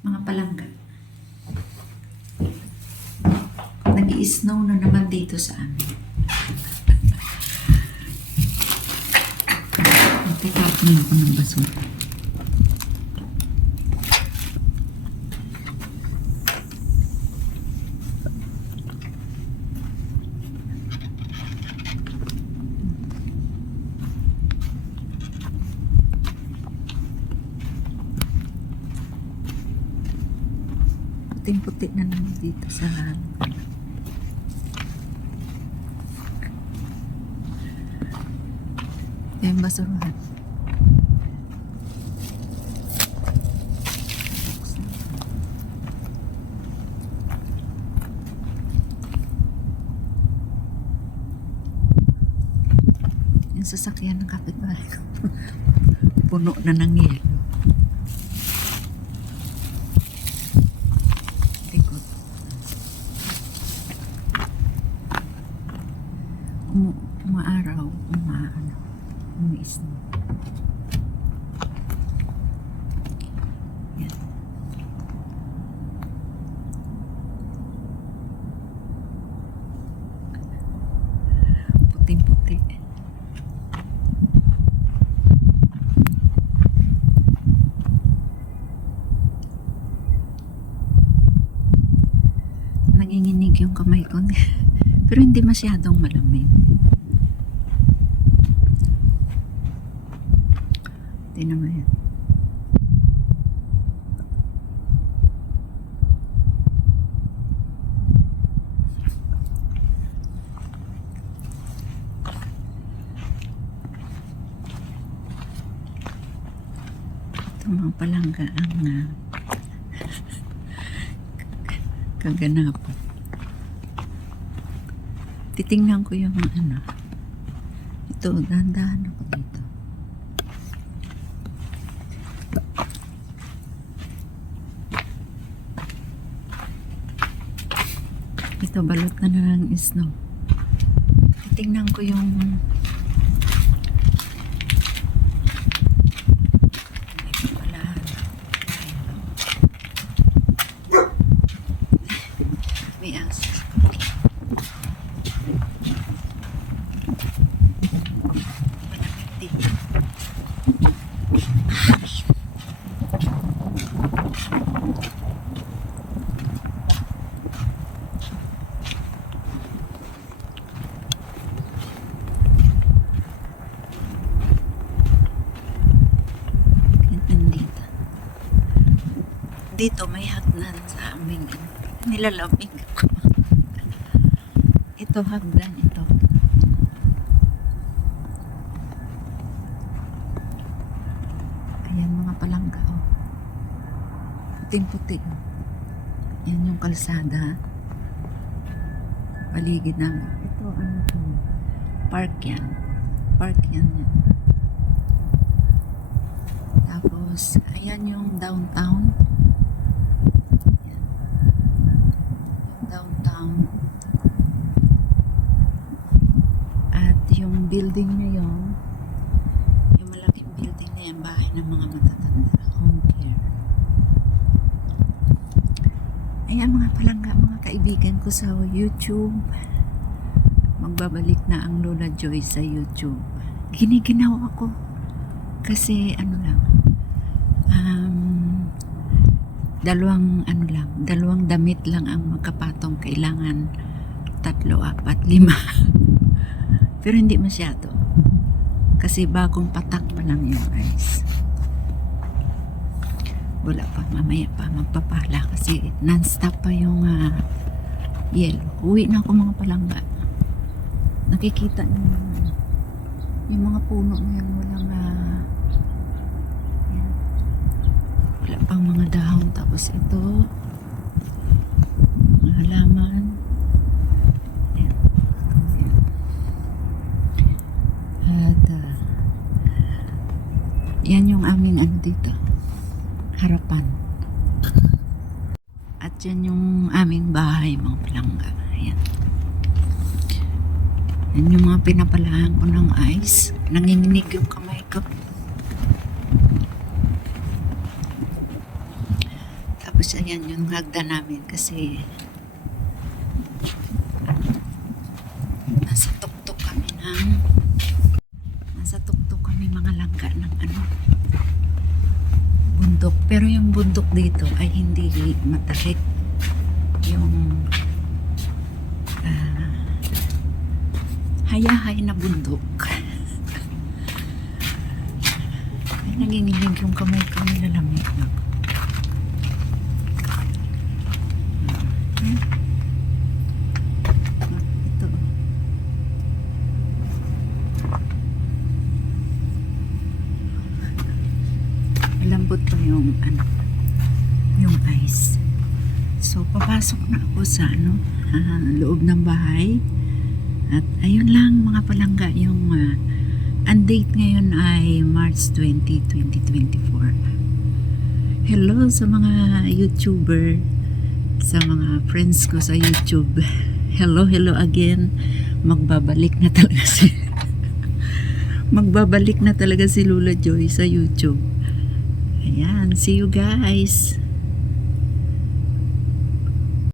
Mga palangga. Nag-i-snow na naman dito sa amin. Magtatapon lang ako ng basura. Puting-puti na naman dito sa yung basurahan. Yung sasakyan ng kapitbahay ko puno na ng yelo. Likod. Umaaraw, umiis na. Yan. Puting-puti. Nanginginig yung kamay ko. Pero hindi masyadong malamig. Tingnan mo yan. Ito mga palangga ang kaganapan. Titingnan ko yung ito, dahan-dahan ako dito. Ito, balot na ng snow. Titingnan ko yung may aso. Dito may hagdan sa aming nilalamig ko. Ito hagdan ito. Ayan mga palangga oh. Puting-puti oh. Yan yung kalsada. Paligid namin. Ito to? Park yan. Park yan. Tapos ayan yung downtown. Downtown. At yung building na yun, yung malaking building na yan, bahay ng mga matatanda, home care. Ayan mga palangga, mga kaibigan ko sa YouTube. Magbabalik na ang Lola Joy sa YouTube. Giniginaw ako kasi dalawang damit lang ang magkapatong, kailangan 3, 4, 5 pero hindi masyado kasi bagong patak pa lang yung guys. Wala pa, mamaya pa magpapala kasi non-stop pa yung yelo. Uwi na ako mga palangga. Nakikita niyo yung mga puno na yan, wala pang mga dahon. Tapos ito mga halaman. Yan. At yan yung aming dito, harapan. At yan yung aming bahay mga palangga. Ayan. Yan yung mga pinapalahan ko ng ice. Nanginginig yung kamay ko. guys, ayan yung hagda namin kasi nasa tuktok kami mga langga ng bundok. Pero yung bundok dito ay hindi matarik. Yung hayahay na bundok. Ay, nanginginig yung kamay ko, nilalamig na. Ito. Malambot pa yung yung ice. So papasok na ako sa loob ng bahay. At ayun lang mga palangga, yung ang date ngayon ay March 20, 2024. Hello sa mga YouTuber, sa mga friends ko sa YouTube. Hello again. Magbabalik na talaga si Lola Joy sa YouTube. Ayan, see you guys.